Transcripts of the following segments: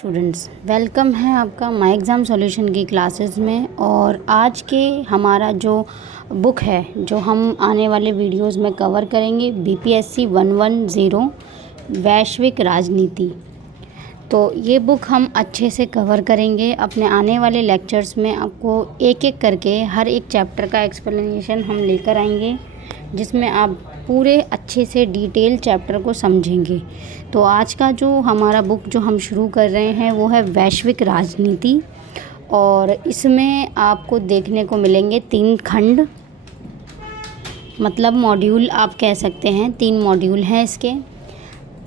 Students, welcome है आपका my exam solution की क्लासेस में। और आज के हमारा जो बुक है जो हम आने वाले वीडियोस में कवर करेंगे, बीपीएससी 110 वैश्विक राजनीति। तो ये बुक हम अच्छे से कवर करेंगे। अपने आने वाले लेक्चर्स में आपको एक एक करके हर एक चैप्टर का एक्सप्लेनेशन हम लेकर आएंगे, जिसमें आप पूरे अच्छे से डिटेल चैप्टर को समझेंगे। तो आज का जो हमारा बुक जो हम शुरू कर रहे हैं वो है वैश्विक राजनीति, और इसमें आपको देखने को मिलेंगे 3 खंड, मतलब मॉड्यूल आप कह सकते हैं। 3 मॉड्यूल हैं इसके।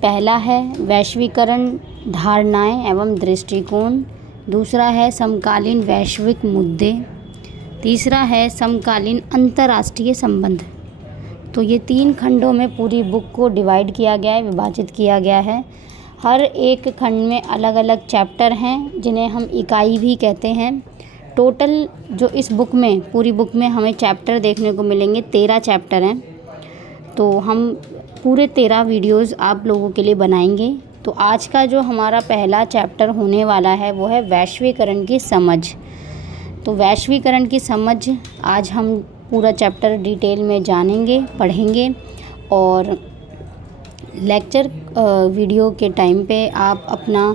पहला है वैश्वीकरण, धारणाएं एवं दृष्टिकोण। दूसरा है समकालीन वैश्विक मुद्दे। तीसरा है समकालीन अंतर्राष्ट्रीय संबंध। तो ये 3 खंडों में पूरी बुक को डिवाइड किया गया है, विभाजित किया गया है। हर एक खंड में अलग अलग चैप्टर हैं, जिन्हें हम इकाई भी कहते हैं। टोटल जो इस बुक में, पूरी बुक में हमें चैप्टर देखने को मिलेंगे, 13 चैप्टर हैं। तो हम पूरे 13 वीडियोस आप लोगों के लिए बनाएंगे। तो आज का जो हमारा पहला चैप्टर होने वाला है वो है वैश्वीकरण की समझ। तो वैश्वीकरण की समझ आज हम पूरा चैप्टर डिटेल में जानेंगे, पढ़ेंगे। और लेक्चर वीडियो के टाइम पे आप अपना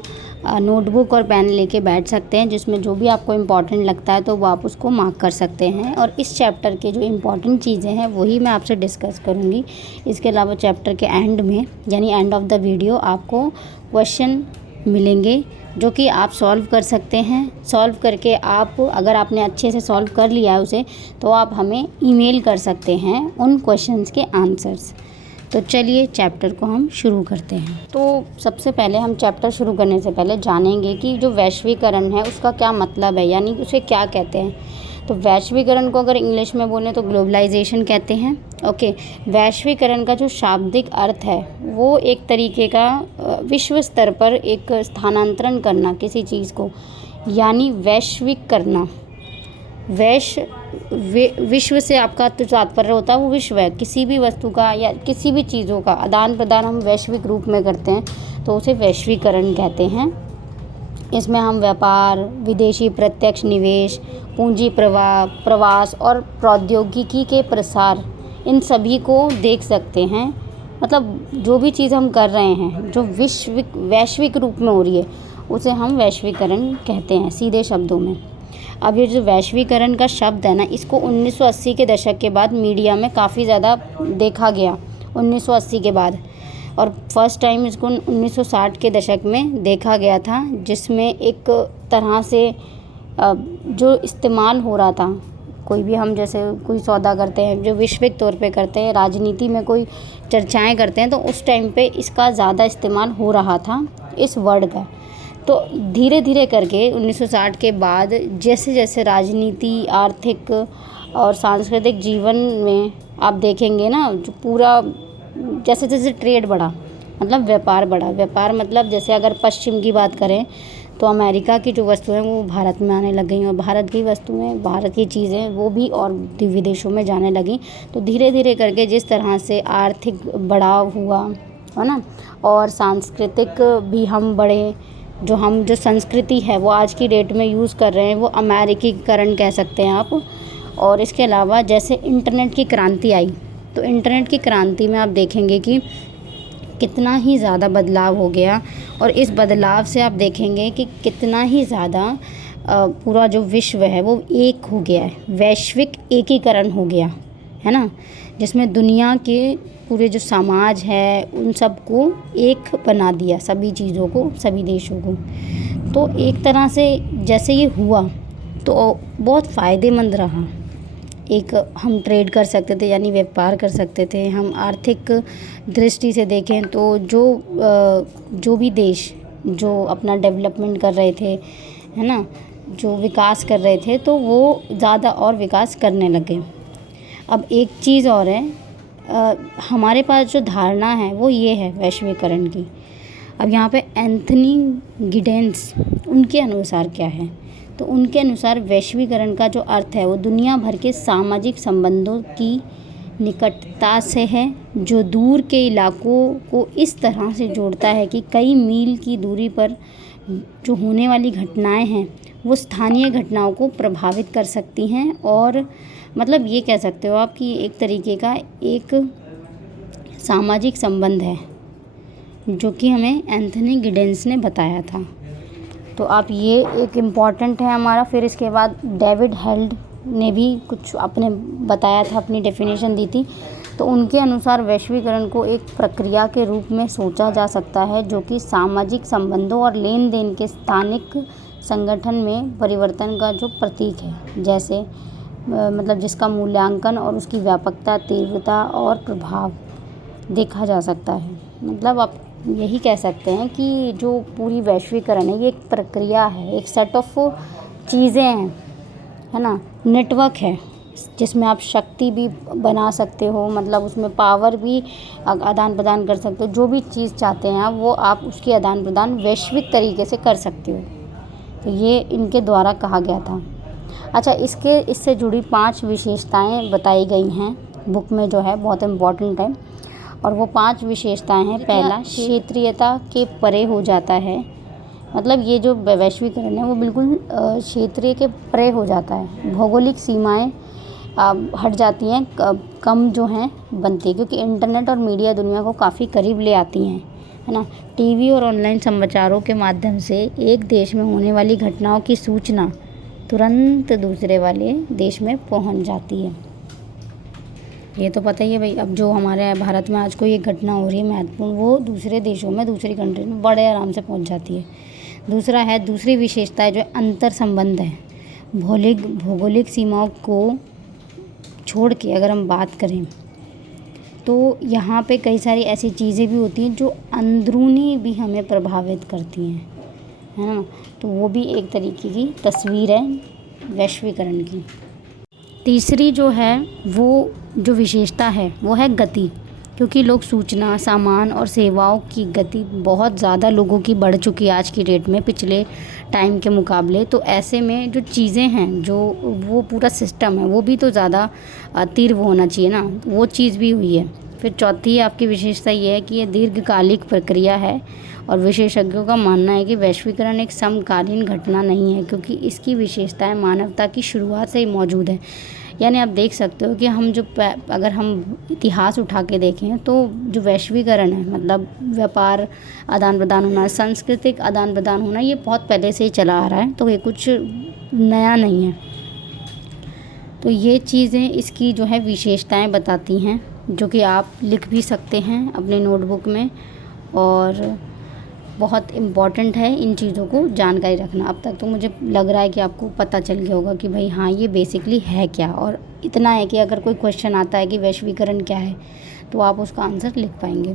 नोटबुक और पेन लेके बैठ सकते हैं, जिसमें जो भी आपको इम्पॉर्टेंट लगता है तो वो आप उसको मार्क कर सकते हैं। और इस चैप्टर के जो इम्पॉर्टेंट चीज़ें हैं वही मैं आपसे डिस्कस करूँगी। इसके अलावा चैप्टर के एंड में, यानी एंड ऑफ द वीडियो, आपको क्वेश्चन मिलेंगे जो कि आप सॉल्व कर सकते हैं। सॉल्व करके आप, अगर आपने अच्छे से सॉल्व कर लिया है उसे, तो आप हमें ईमेल कर सकते हैं उन क्वेश्चंस के आंसर्स। तो चलिए चैप्टर को हम शुरू करते हैं। तो सबसे पहले हम चैप्टर शुरू करने से पहले जानेंगे कि जो वैश्वीकरण है उसका क्या मतलब है, यानी उसे क्या कहते हैं। तो वैश्वीकरण को अगर इंग्लिश में बोलें तो ग्लोबलाइजेशन कहते हैं। ओके, वैश्वीकरण का जो शाब्दिक अर्थ है वो एक तरीके का विश्व स्तर पर एक स्थानांतरण करना किसी चीज़ को, यानी वैश्विक करना। विश्व से आपका तो तात्पर्य होता है वो विश्व है, किसी भी वस्तु का या किसी भी चीज़ों का आदान प्रदान हम वैश्विक रूप में करते हैं, तो उसे वैश्वीकरण कहते हैं। इसमें हम व्यापार, विदेशी प्रत्यक्ष निवेश, पूंजी प्रवाह, प्रवास और प्रौद्योगिकी के प्रसार, इन सभी को देख सकते हैं। मतलब जो भी चीज़ हम कर रहे हैं जो वैश्विक रूप में हो रही है, उसे हम वैश्वीकरण कहते हैं सीधे शब्दों में। अब ये जो वैश्वीकरण का शब्द है ना, इसको 1980 के दशक के बाद मीडिया में काफ़ी ज़्यादा देखा गया, 1980 के बाद। और फर्स्ट टाइम इसको 1960 के दशक में देखा गया था, जिसमें एक तरह से जो इस्तेमाल हो रहा था, कोई भी हम जैसे कोई सौदा करते हैं जो वैश्विक तौर पे करते हैं, राजनीति में कोई चर्चाएं करते हैं, तो उस टाइम पे इसका ज़्यादा इस्तेमाल हो रहा था, इस वर्ड का। तो धीरे धीरे करके 1960 के बाद जैसे जैसे राजनीति, आर्थिक और सांस्कृतिक जीवन में आप देखेंगे ना, जो पूरा जैसे जैसे ट्रेड बढ़ा, मतलब व्यापार बढ़ा। व्यापार मतलब जैसे अगर पश्चिम की बात करें तो अमेरिका की जो वस्तुएं वो भारत में आने लग गई, और भारत की वस्तुएं, भारत की चीज़ें वो भी और विदेशों में जाने लगी। तो धीरे धीरे करके जिस तरह से आर्थिक बढ़ाव हुआ है ना, और सांस्कृतिक भी हम बढ़े, जो संस्कृति है वो आज की डेट में यूज़ कर रहे हैं, वो अमेरिकीकरण कह सकते हैं आप। और इसके अलावा जैसे इंटरनेट की क्रांति आई, तो इंटरनेट की क्रांति में आप देखेंगे कि कितना ही ज़्यादा बदलाव हो गया, और इस बदलाव से आप देखेंगे कि कितना ही ज़्यादा पूरा जो विश्व है वो एक हो गया है, वैश्विक एकीकरण हो गया है ना, जिसमें दुनिया के पूरे जो समाज है उन सबको एक बना दिया, सभी चीज़ों को, सभी देशों को। तो एक तरह से जैसे ये हुआ तो बहुत फ़ायदेमंद रहा। एक हम ट्रेड कर सकते थे, यानी व्यापार कर सकते थे। हम आर्थिक दृष्टि से देखें तो जो भी देश जो अपना डेवलपमेंट कर रहे थे, है ना, जो विकास कर रहे थे, तो वो ज़्यादा और विकास करने लगे। अब एक चीज़ और है, हमारे पास जो धारणा है वो ये है वैश्वीकरण की। अब यहाँ पे एंथनी गिडेंस, उनके अनुसार क्या है, तो उनके अनुसार वैश्वीकरण का जो अर्थ है वो दुनिया भर के सामाजिक संबंधों की निकटता से है, जो दूर के इलाकों को इस तरह से जोड़ता है कि कई मील की दूरी पर जो होने वाली घटनाएं हैं वो स्थानीय घटनाओं को प्रभावित कर सकती हैं, और मतलब ये कह सकते हो आप कि एक तरीके का एक सामाजिक संबंध है, जो कि हमें एंथनी गिडेंस ने बताया था। तो आप ये एक इम्पॉर्टेंट है हमारा। फिर इसके बाद डेविड हेल्ड ने भी कुछ अपने बताया था, अपनी डेफिनेशन दी थी। तो उनके अनुसार वैश्वीकरण को एक प्रक्रिया के रूप में सोचा जा सकता है, जो कि सामाजिक संबंधों और लेन देन के स्थानिक संगठन में परिवर्तन का जो प्रतीक है, जैसे मतलब जिसका मूल्यांकन और उसकी व्यापकता, तीव्रता और प्रभाव देखा जा सकता है। मतलब आप यही कह सकते हैं कि जो पूरी वैश्वीकरण है ये एक प्रक्रिया है, एक सेट ऑफ चीज़ें हैं, है ना, नेटवर्क है, जिसमें आप शक्ति भी बना सकते हो, मतलब उसमें पावर भी आदान प्रदान कर सकते हो। जो भी चीज़ चाहते हैं आप, वो आप उसकी आदान प्रदान वैश्विक तरीके से कर सकते हो। तो ये इनके द्वारा कहा गया था। अच्छा, इससे जुड़ी 5 विशेषताएं बताई गई हैं बुक में, जो है बहुत इम्पॉर्टेंट है। और वो 5 विशेषताएं हैं। पहला, क्षेत्रीयता के परे हो जाता है। मतलब ये जो वैश्वीकरण है वो बिल्कुल क्षेत्रीय के परे हो जाता है। भौगोलिक सीमाएं हट जाती हैं, कम जो हैं बनती है, क्योंकि इंटरनेट और मीडिया दुनिया को काफ़ी करीब ले आती हैं, है ना। टीवी और ऑनलाइन समाचारों के माध्यम से एक देश में होने वाली घटनाओं की सूचना तुरंत दूसरे वाले देश में पहुंच जाती है। ये तो पता ही है भाई, अब जो हमारे भारत में आज कोई एक घटना हो रही है महत्वपूर्ण, वो दूसरे देशों में, दूसरी कंट्री में बड़े आराम से पहुंच जाती है। दूसरी विशेषता है जो अंतर संबंध है। भौगोलिक सीमाओं को छोड़ के अगर हम बात करें तो यहाँ पे कई सारी ऐसी चीज़ें भी होती हैं जो अंदरूनी भी हमें प्रभावित करती हैं, है ना। तो वो भी एक तरीके की तस्वीर है वैश्वीकरण की। तीसरी जो है वो जो विशेषता है वो है गति, क्योंकि लोग सूचना, सामान और सेवाओं की गति बहुत ज़्यादा लोगों की बढ़ चुकी है आज की डेट में पिछले टाइम के मुकाबले। तो ऐसे में जो चीज़ें हैं, जो वो पूरा सिस्टम है, वो भी तो ज़्यादा तीव्र होना चाहिए ना, वो चीज़ भी हुई है। फिर चौथी आपकी विशेषता ये है कि ये दीर्घकालिक प्रक्रिया है, और विशेषज्ञों का मानना है कि वैश्वीकरण एक समकालीन घटना नहीं है, क्योंकि इसकी विशेषताएं मानवता की शुरुआत से ही मौजूद है। यानी आप देख सकते हो कि हम जो अगर हम इतिहास उठा के देखें तो जो वैश्वीकरण है, मतलब व्यापार आदान प्रदान होना, सांस्कृतिक आदान प्रदान होना, ये बहुत पहले से ही चला आ रहा है। तो ये कुछ नया नहीं है। तो ये चीज़ें इसकी जो है विशेषताएं बताती हैं, जो कि आप लिख भी सकते हैं अपने नोटबुक में, और बहुत इम्पॉर्टेंट है इन चीज़ों को जानकारी रखना। अब तक तो मुझे लग रहा है कि आपको पता चल गया होगा कि भाई हाँ, ये बेसिकली है क्या, और इतना है कि अगर कोई क्वेश्चन आता है कि वैश्वीकरण क्या है तो आप उसका आंसर लिख पाएंगे।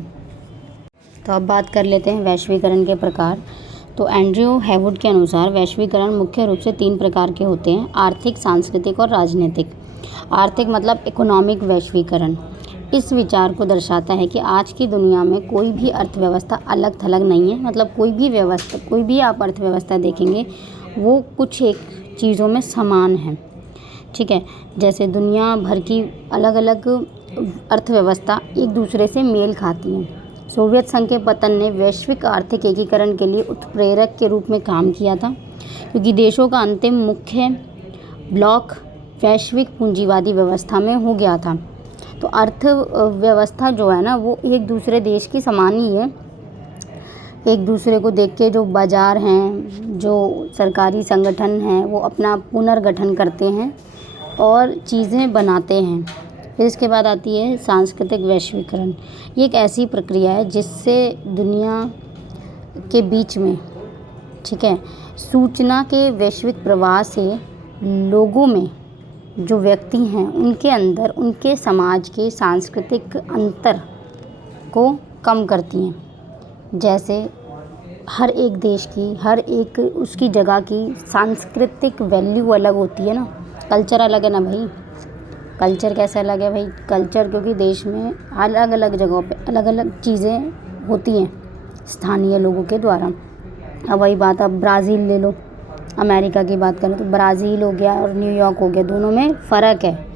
तो अब बात कर लेते हैं वैश्वीकरण के प्रकार। तो एंड्रयू हैवुड के अनुसार वैश्वीकरण मुख्य रूप से 3 प्रकार के होते हैं: आर्थिक, सांस्कृतिक और राजनीतिक। आर्थिक मतलब इकोनॉमिक वैश्वीकरण इस विचार को दर्शाता है कि आज की दुनिया में कोई भी अर्थव्यवस्था अलग थलग नहीं है। मतलब कोई भी आप अर्थव्यवस्था देखेंगे वो कुछ एक चीज़ों में समान है, ठीक है। जैसे दुनिया भर की अलग अलग अर्थव्यवस्था एक दूसरे से मेल खाती हैं। सोवियत संघ के पतन ने वैश्विक आर्थिक एकीकरण के लिए उत्प्रेरक के रूप में काम किया था, क्योंकि देशों का अंतिम मुख्य ब्लॉक वैश्विक पूंजीवादी व्यवस्था में हो गया था। तो अर्थव्यवस्था जो है ना, वो एक दूसरे देश की समान ही है। एक दूसरे को देख के जो बाज़ार हैं, जो सरकारी संगठन हैं, वो अपना पुनर्गठन करते हैं और चीज़ें बनाते हैं। फिर इसके बाद आती है सांस्कृतिक वैश्वीकरण। ये एक ऐसी प्रक्रिया है जिससे दुनिया के बीच में, ठीक है, सूचना के वैश्विक प्रवाह से लोगों में, जो व्यक्ति हैं, उनके अंदर उनके समाज के सांस्कृतिक अंतर को कम करती हैं। जैसे हर एक देश की, हर एक उसकी जगह की सांस्कृतिक वैल्यू अलग होती है ना, कल्चर अलग है ना भाई। कल्चर कैसे अलग है भाई? कल्चर क्योंकि देश में अलग अलग जगहों पे अलग अलग चीज़ें होती हैं स्थानीय लोगों के द्वारा। अब वही बात, अब ब्राज़ील ले लो, अमेरिका की बात करें तो ब्राज़ील हो गया और न्यूयॉर्क हो गया, दोनों में फ़र्क है।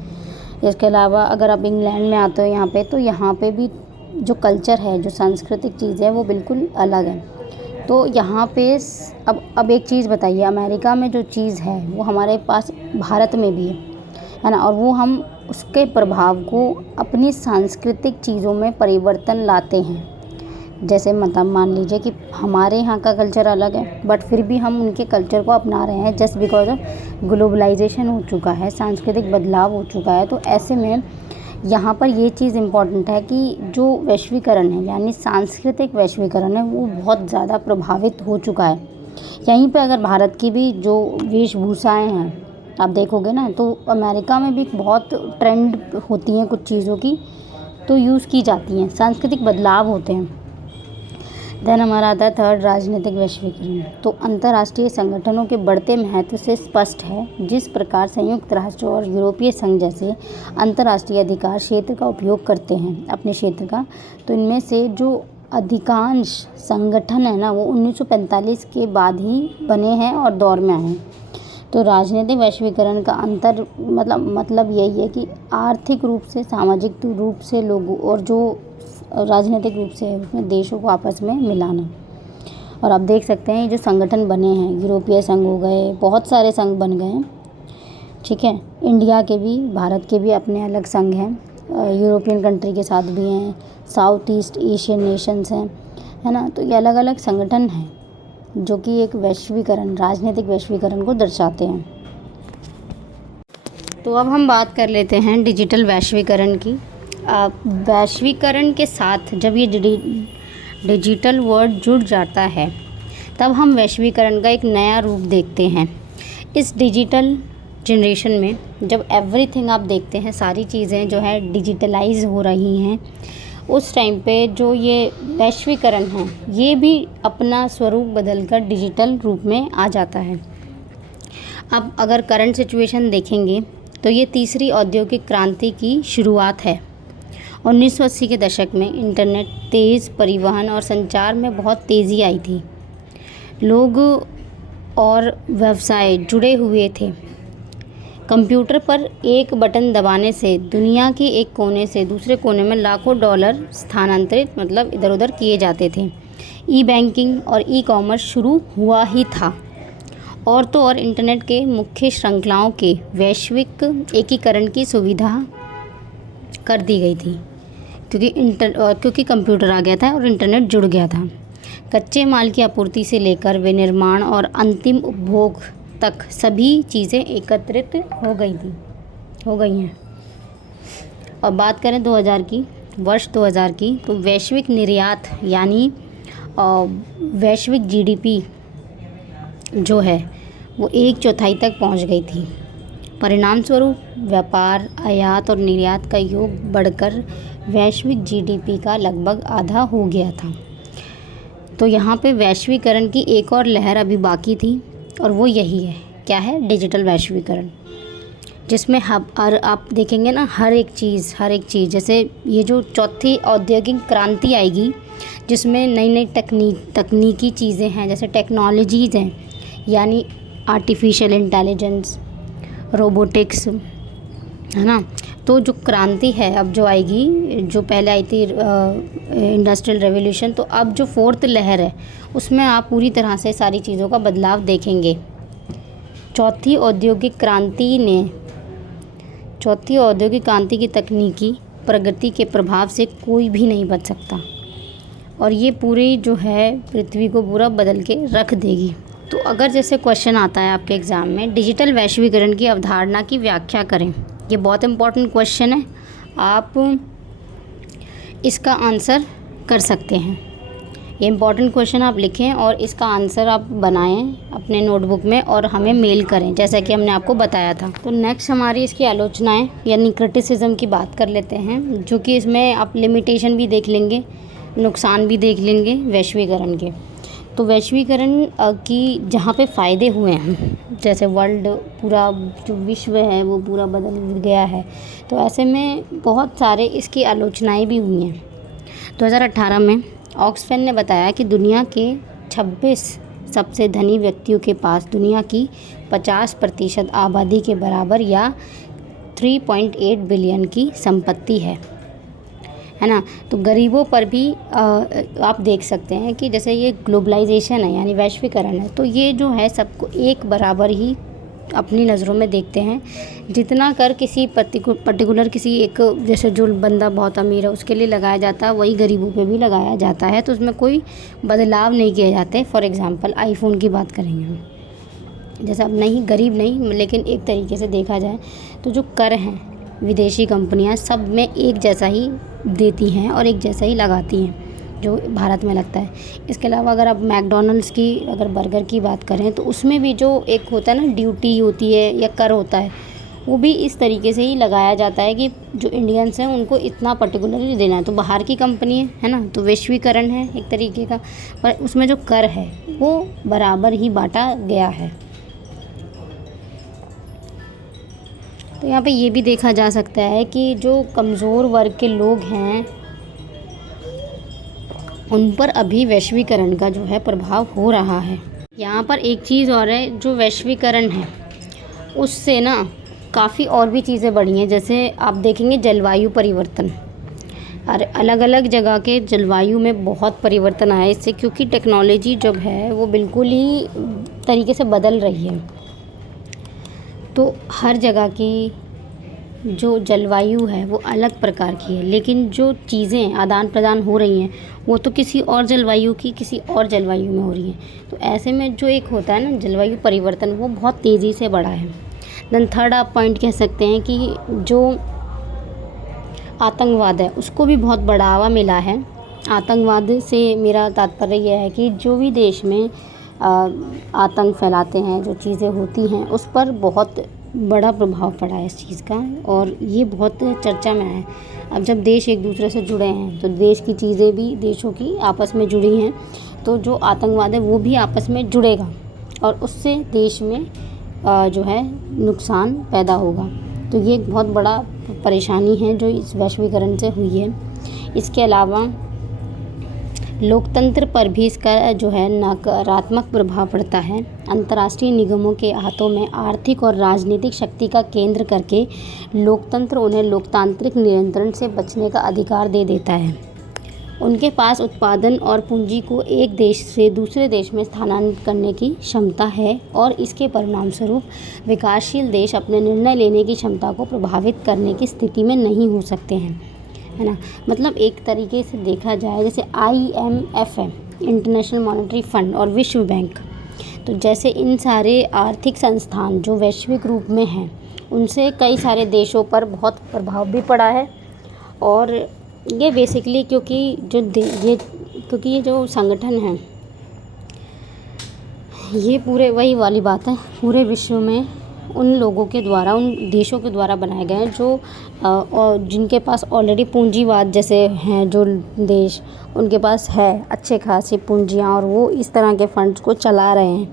इसके अलावा अगर आप इंग्लैंड में आते हो यहाँ पे, तो यहाँ पे भी जो कल्चर है, जो सांस्कृतिक चीज़ें हैं, वो बिल्कुल अलग है। तो यहाँ पे अब एक चीज़ बताइए, अमेरिका में जो चीज़ है वो हमारे पास भारत में भी है ना, और वो हम उसके प्रभाव को अपनी सांस्कृतिक चीज़ों में परिवर्तन लाते हैं। जैसे मतलब मान लीजिए कि हमारे यहाँ का कल्चर अलग है, बट फिर भी हम उनके कल्चर को अपना रहे हैं जस्ट बिकॉज ऑफ ग्लोबलाइजेशन हो चुका है, सांस्कृतिक बदलाव हो चुका है। तो ऐसे में यहाँ पर ये चीज़ इम्पॉर्टेंट है कि जो वैश्वीकरण है यानी सांस्कृतिक वैश्वीकरण है वो बहुत ज़्यादा प्रभावित हो चुका है। यहीं पे अगर भारत की भी जो वेशभूषाएँ हैं आप देखोगे ना, तो अमेरिका में भी बहुत ट्रेंड होती हैं कुछ चीज़ों की, तो यूज़ की जाती हैं, सांस्कृतिक बदलाव होते हैं। देन हमारा आता है थर्ड, राजनीतिक वैश्वीकरण। तो अंतर्राष्ट्रीय संगठनों के बढ़ते महत्व से स्पष्ट है जिस प्रकार संयुक्त राष्ट्र और यूरोपीय संघ जैसे अंतर्राष्ट्रीय अधिकार क्षेत्र का उपयोग करते हैं अपने क्षेत्र का, तो इनमें से जो अधिकांश संगठन है ना वो 1945 के बाद ही बने हैं और दौर में आए हैं। तो राजनीतिक वैश्वीकरण का अंतर मतलब यही है कि आर्थिक रूप से, सामाजिक रूप से लोगों और जो राजनीतिक रूप से है उसमें देशों को आपस में मिलाना। और आप देख सकते हैं ये जो संगठन बने हैं, यूरोपीय संघ हो गए, बहुत सारे संघ बन गए हैं, ठीक है। इंडिया के भी, भारत के भी अपने अलग संघ हैं, यूरोपियन कंट्री के साथ भी हैं, साउथ ईस्ट एशियन नेशंस हैं, है ना। तो ये अलग अलग संगठन हैं जो कि एक वैश्वीकरण, राजनीतिक वैश्वीकरण को दर्शाते हैं। तो अब हम बात कर लेते हैं डिजिटल वैश्वीकरण की। वैश्वीकरण के साथ जब ये डिजिटल वर्ल्ड जुड़ जाता है तब हम वैश्वीकरण का एक नया रूप देखते हैं। इस डिजिटल जनरेशन में जब एवरीथिंग आप देखते हैं, सारी चीज़ें जो है डिजिटलाइज हो रही हैं, उस टाइम पे जो ये वैश्वीकरण है ये भी अपना स्वरूप बदलकर डिजिटल रूप में आ जाता है। अब अगर करंट सिचुएशन देखेंगे तो ये तीसरी औद्योगिक क्रांति की शुरुआत है। 1980 के दशक में इंटरनेट, तेज़ परिवहन और संचार में बहुत तेज़ी आई थी। लोग और व्यवसाय जुड़े हुए थे। कंप्यूटर पर एक बटन दबाने से दुनिया के एक कोने से दूसरे कोने में लाखों डॉलर स्थानांतरित इधर उधर किए जाते थे। ई बैंकिंग और ई कॉमर्स शुरू हुआ ही था। और तो और इंटरनेट के मुख्य श्रृंखलाओं के वैश्विक एकीकरण की सुविधा कर दी गई थी, क्योंकि कंप्यूटर आ गया था और इंटरनेट जुड़ गया था। कच्चे माल की आपूर्ति से लेकर विनिर्माण और अंतिम उपभोग तक सभी चीज़ें एकत्रित हो गई हैं। और बात करें 2000 की, वर्ष 2000 की, तो वैश्विक निर्यात यानी वैश्विक जीडीपी जो है वो 1/4 तक पहुंच गई थी। परिणाम स्वरूप व्यापार, आयात और निर्यात का योग बढ़कर वैश्विक जीडीपी का लगभग आधा हो गया था। तो यहाँ पे वैश्वीकरण की एक और लहर अभी बाकी थी और वो यही है, क्या है, डिजिटल वैश्वीकरण, जिसमें आप देखेंगे ना हर एक चीज़ जैसे ये जो चौथी औद्योगिक क्रांति आएगी जिसमें नई नई तकनीकी चीज़ें हैं, जैसे टेक्नोलॉजीज़ हैं, यानी आर्टिफिशियल इंटेलिजेंस, रोबोटिक्स, है ना। तो जो क्रांति है अब जो आएगी, जो पहले आई थी इंडस्ट्रियल रेवोल्यूशन, तो अब जो फोर्थ लहर है उसमें आप पूरी तरह से सारी चीज़ों का बदलाव देखेंगे। चौथी औद्योगिक क्रांति की तकनीकी प्रगति के प्रभाव से कोई भी नहीं बच सकता और ये पूरी जो है पृथ्वी को पूरा बदल के रख देगी। तो अगर जैसे क्वेश्चन आता है आपके एग्ज़ाम में, डिजिटल वैश्वीकरण की अवधारणा की व्याख्या करें, ये बहुत इम्पॉर्टेंट क्वेश्चन है, आप इसका आंसर कर सकते हैं। ये इम्पॉर्टेंट क्वेश्चन आप लिखें और इसका आंसर आप बनाएं अपने नोटबुक में और हमें मेल करें, जैसा कि हमने आपको बताया था। तो नेक्स्ट हमारी इसकी आलोचनाएं यानी क्रिटिसिज्म की बात कर लेते हैं, जो कि इसमें आप लिमिटेशन भी देख लेंगे, नुकसान भी देख लेंगे वैश्वीकरण के। तो वैश्वीकरण की जहाँ पे फ़ायदे हुए हैं, जैसे वर्ल्ड पूरा जो विश्व है वो पूरा बदल गया है, तो ऐसे में बहुत सारे इसकी आलोचनाएं भी हुई हैं। 2018 में ऑक्सफैम ने बताया कि दुनिया के 26 सबसे धनी व्यक्तियों के पास दुनिया की 50% आबादी के बराबर या 3.8 बिलियन की संपत्ति है। है ना। तो गरीबों पर भी आप देख सकते हैं कि जैसे ये ग्लोबलाइजेशन है यानी वैश्वीकरण है, तो ये जो है सबको एक बराबर ही अपनी नज़रों में देखते हैं। जितना कर किसी पर्टिकुलर किसी एक जैसे जो बंदा बहुत अमीर है उसके लिए लगाया जाता है, वही गरीबों पे भी लगाया जाता है, तो उसमें कोई बदलाव नहीं किए जाते। फॉर एग्ज़ाम्पल आईफोन की बात करेंगे हम, जैसे अब नहीं गरीब नहीं लेकिन एक तरीके से देखा जाए तो जो कर हैं विदेशी कंपनियां सब में एक जैसा ही देती हैं और एक जैसा ही लगाती हैं जो भारत में लगता है। इसके अलावा अगर आप मैकडॉनल्ड्स की अगर बर्गर की बात करें तो उसमें भी जो एक होता है ना ड्यूटी होती है या कर होता है, वो भी इस तरीके से ही लगाया जाता है कि जो इंडियंस हैं उनको इतना पर्टिकुलरली देना है। तो बाहर की कंपनी है ना, तो वैश्वीकरण है एक तरीके का, पर उसमें जो कर है वो बराबर ही बांटा गया है। तो यहाँ पे ये भी देखा जा सकता है कि जो कमज़ोर वर्ग के लोग हैं उन पर अभी वैश्वीकरण का जो है प्रभाव हो रहा है। यहाँ पर एक चीज़ और है, जो वैश्वीकरण है उससे ना काफ़ी और भी चीज़ें बढ़ी हैं। जैसे आप देखेंगे जलवायु परिवर्तन, और अलग अलग जगह के जलवायु में बहुत परिवर्तन आया इससे, क्योंकि टेक्नोलॉजी जब है वो बिल्कुल ही तरीके से बदल रही है। तो हर जगह की जो जलवायु है वो अलग प्रकार की है, लेकिन जो चीज़ें आदान प्रदान हो रही हैं वो तो किसी और जलवायु की किसी और जलवायु में हो रही हैं। तो ऐसे में जो एक होता है ना जलवायु परिवर्तन, वो बहुत तेज़ी से बढ़ा है। देन थर्ड आप पॉइंट कह सकते हैं कि जो आतंकवाद है उसको भी बहुत बढ़ावा मिला है। आतंकवाद से मेरा तात्पर्य यह है कि जो भी देश में आतंक फैलाते हैं, जो चीज़ें होती हैं उस पर बहुत बड़ा प्रभाव पड़ा है इस चीज़ का, और ये बहुत चर्चा में है। अब जब देश एक दूसरे से जुड़े हैं तो देश की चीज़ें भी देशों की आपस में जुड़ी हैं, तो जो आतंकवाद है वो भी आपस में जुड़ेगा और उससे देश में जो है नुकसान पैदा होगा। तो ये एक बहुत बड़ा परेशानी है जो इस वैश्वीकरण से हुई है। इसके अलावा लोकतंत्र पर भी इसका जो है नकारात्मक प्रभाव पड़ता है। अंतर्राष्ट्रीय निगमों के हाथों में आर्थिक और राजनीतिक शक्ति का केंद्र करके लोकतंत्र उन्हें लोकतांत्रिक नियंत्रण से बचने का अधिकार दे देता है। उनके पास उत्पादन और पूंजी को एक देश से दूसरे देश में स्थानांतरित करने की क्षमता है, और इसके परिणामस्वरूप विकासशील देश अपने निर्णय लेने की क्षमता को प्रभावित करने की स्थिति में नहीं हो सकते हैं, है ना। मतलब एक तरीके से देखा जाए जैसे IMF है, इंटरनेशनल मॉनेटरी फंड, और विश्व बैंक, तो जैसे इन सारे आर्थिक संस्थान जो वैश्विक रूप में हैं उनसे कई सारे देशों पर बहुत प्रभाव भी पड़ा है। और ये बेसिकली क्योंकि ये जो संगठन हैं ये पूरे वही वाली बात है, पूरे विश्व में उन लोगों के द्वारा उन देशों के द्वारा बनाए गए हैं जो और जिनके पास ऑलरेडी पूंजीवाद जैसे हैं जो देश, उनके पास है अच्छे खासी पूंजियाँ और वो इस तरह के फंड्स को चला रहे हैं।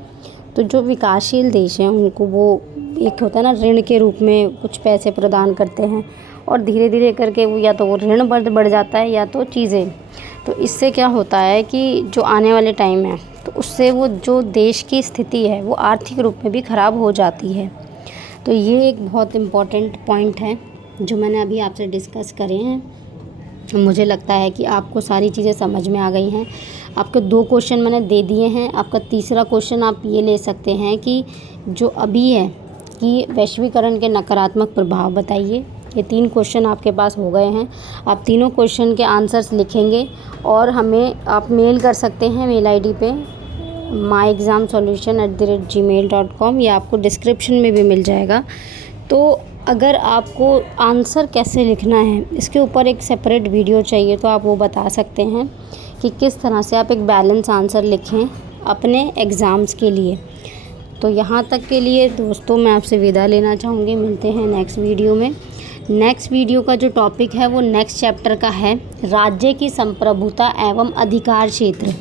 तो जो विकासशील देश हैं उनको वो एक होता है ना ऋण के रूप में कुछ पैसे प्रदान करते हैं, और धीरे धीरे करके वो या तो वो ऋण बढ़ जाता है या तो चीज़ें। तो इससे क्या होता है कि जो आने वाले टाइम है तो उससे वो जो देश की स्थिति है वो आर्थिक रूप में भी ख़राब हो जाती है। तो ये एक बहुत इम्पॉर्टेंट पॉइंट है जो मैंने अभी आपसे डिस्कस करे हैं। मुझे लगता है कि आपको सारी चीज़ें समझ में आ गई हैं। आपके 2 क्वेश्चन मैंने दे दिए हैं। आपका तीसरा क्वेश्चन आप ये ले सकते हैं कि जो अभी है कि वैश्वीकरण के नकारात्मक प्रभाव बताइए। ये 3 क्वेश्चन आपके पास हो गए हैं। आप तीनों क्वेश्चन के आंसर्स लिखेंगे और हमें आप मेल कर सकते हैं मेल ID पे myexamsolution@gmail.com, या आपको डिस्क्रिप्शन में भी मिल जाएगा। तो अगर आपको आंसर कैसे लिखना है इसके ऊपर एक सेपरेट वीडियो चाहिए तो आप वो बता सकते हैं कि किस तरह से आप एक बैलेंस आंसर लिखें अपने एग्ज़ाम्स के लिए। तो यहाँ तक के लिए दोस्तों मैं आपसे विदा लेना चाहूँगी। मिलते हैं नेक्स्ट वीडियो में। नेक्स्ट वीडियो का जो टॉपिक है वो नेक्स्ट चैप्टर का है, राज्य की संप्रभुता एवं अधिकार क्षेत्र।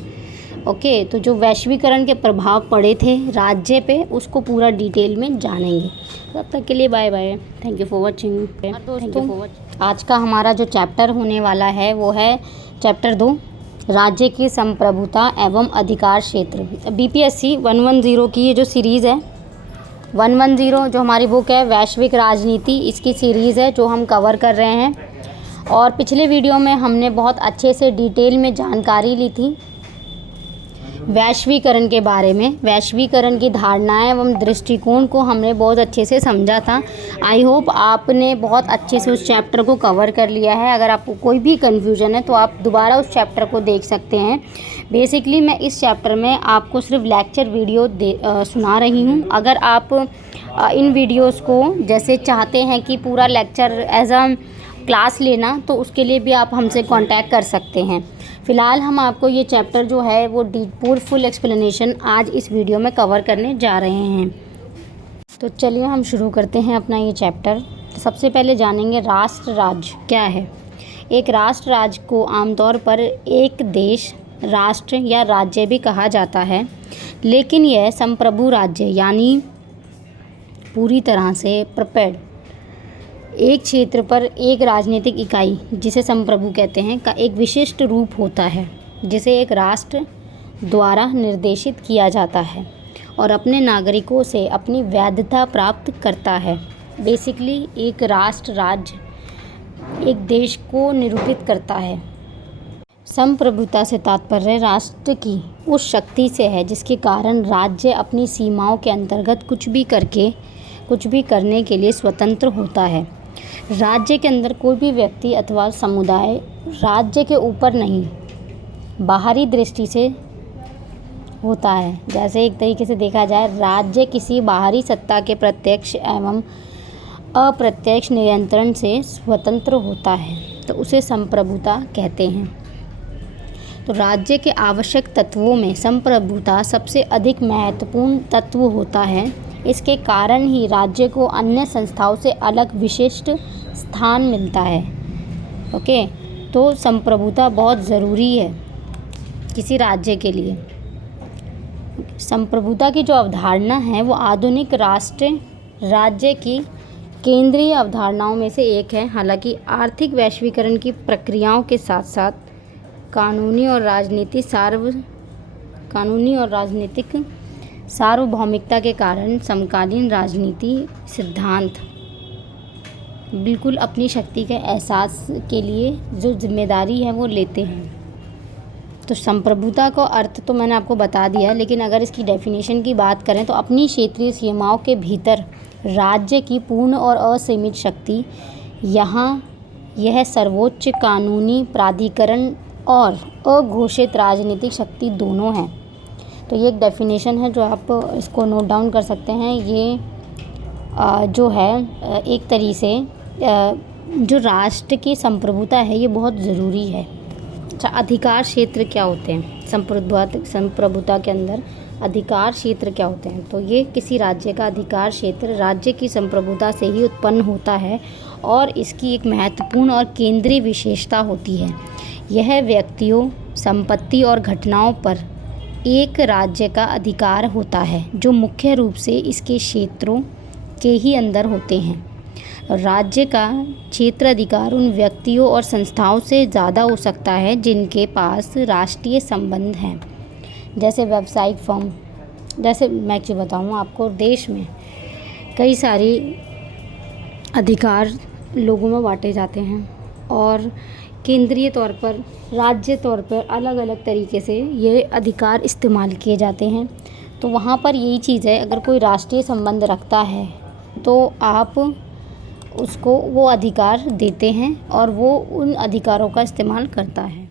ओके, तो जो वैश्वीकरण के प्रभाव पड़े थे राज्य पे उसको पूरा डिटेल में जानेंगे। तब तक के लिए bye bye, thank you for watching. दोस्तों आज का हमारा जो चैप्टर होने वाला है वो है चैप्टर 2, राज्य की संप्रभुता एवं अधिकार क्षेत्र। BPSC 110 की ये जो सीरीज़ है 110 जो हमारी बुक है वैश्विक राजनीति, इसकी सीरीज़ है जो हम कवर कर रहे हैं। और पिछले वीडियो में हमने बहुत अच्छे से डिटेल में जानकारी ली थी वैश्वीकरण के बारे में। वैश्वीकरण की धारणाएं एवं दृष्टिकोण को हमने बहुत अच्छे से समझा था। आई होप आपने बहुत अच्छे से उस चैप्टर को कवर कर लिया है। अगर आपको कोई भी कन्फ्यूजन है तो आप दोबारा उस चैप्टर को देख सकते हैं। बेसिकली मैं इस चैप्टर में आपको सिर्फ लेक्चर वीडियो सुना रही हूँ। अगर आप इन वीडियोस को जैसे चाहते हैं कि पूरा लेक्चर एज अ क्लास लेना, तो उसके लिए भी आप हमसे कांटेक्ट कर सकते हैं। फ़िलहाल हम आपको ये चैप्टर जो है वो पूरा फुल एक्सप्लेनेशन आज इस वीडियो में कवर करने जा रहे हैं। तो चलिए हम शुरू करते हैं अपना ये चैप्टर। सबसे पहले जानेंगे राष्ट्र राज्य क्या है। एक राष्ट्र राज्य को आमतौर पर एक देश, राष्ट्र या राज्य भी कहा जाता है, लेकिन यह संप्रभु राज्य यानी पूरी तरह से प्रिपेयर्ड एक क्षेत्र पर एक राजनीतिक इकाई, जिसे संप्रभु कहते हैं, का एक विशिष्ट रूप होता है, जिसे एक राष्ट्र द्वारा निर्देशित किया जाता है और अपने नागरिकों से अपनी वैधता प्राप्त करता है। बेसिकली एक राष्ट्र राज्य एक देश को निरूपित करता है। संप्रभुता से तात्पर्य राष्ट्र की उस शक्ति से है जिसके कारण राज्य अपनी सीमाओं के अंतर्गत कुछ भी करने के लिए स्वतंत्र होता है। राज्य के अंदर कोई भी व्यक्ति अथवा समुदाय राज्य के ऊपर नहीं, बाहरी दृष्टि से होता है। जैसे एक तरीके से देखा जाए, राज्य किसी बाहरी सत्ता के प्रत्यक्ष एवं अप्रत्यक्ष नियंत्रण से स्वतंत्र होता है, तो उसे संप्रभुता कहते हैं। तो राज्य के आवश्यक तत्वों में संप्रभुता सबसे अधिक महत्वपूर्ण तत्व होता है। इसके कारण ही राज्य को अन्य संस्थाओं से अलग विशिष्ट स्थान मिलता है। ओके, तो संप्रभुता बहुत ज़रूरी है किसी राज्य के लिए। संप्रभुता की जो अवधारणा है वो आधुनिक राष्ट्र राज्य की केंद्रीय अवधारणाओं में से एक है। हालांकि आर्थिक वैश्वीकरण की प्रक्रियाओं के साथ साथ कानूनी और राजनीतिक सार्वभौमिकता के कारण समकालीन राजनीति सिद्धांत बिल्कुल अपनी शक्ति के एहसास के लिए जो जिम्मेदारी है वो लेते हैं। तो संप्रभुता का अर्थ तो मैंने आपको बता दिया, लेकिन अगर इसकी डेफिनेशन की बात करें तो अपनी क्षेत्रीय सीमाओं के भीतर राज्य की पूर्ण और असीमित शक्ति। यहाँ यह सर्वोच्च कानूनी प्राधिकरण और अघोषित राजनीतिक शक्ति दोनों हैं। तो ये एक डेफिनेशन है जो आप इसको नोट डाउन कर सकते हैं। ये जो है एक तरीके से जो राष्ट्र की संप्रभुता है ये बहुत ज़रूरी है। अच्छा, अधिकार क्षेत्र क्या होते हैं? संप्रभुता के अंदर अधिकार क्षेत्र क्या होते हैं? तो ये किसी राज्य का अधिकार क्षेत्र राज्य की संप्रभुता से ही उत्पन्न होता है और इसकी एक महत्वपूर्ण और केंद्रीय विशेषता होती है। यह व्यक्तियों, संपत्ति और घटनाओं पर एक राज्य का अधिकार होता है जो मुख्य रूप से इसके क्षेत्रों के ही अंदर होते हैं। राज्य का क्षेत्र अधिकार उन व्यक्तियों और संस्थाओं से ज़्यादा हो सकता है जिनके पास राष्ट्रीय संबंध हैं, जैसे व्यावसायिक फर्म। जैसे मैं क्यों बताऊँ आपको, देश में कई सारी अधिकार लोगों में बांटे जाते हैं और केंद्रीय तौर पर, राज्य तौर पर अलग अलग तरीके से ये अधिकार इस्तेमाल किए जाते हैं। तो वहाँ पर यही चीज़ है, अगर कोई राष्ट्रीय संबंध रखता है तो आप उसको वो अधिकार देते हैं और वो उन अधिकारों का इस्तेमाल करता है।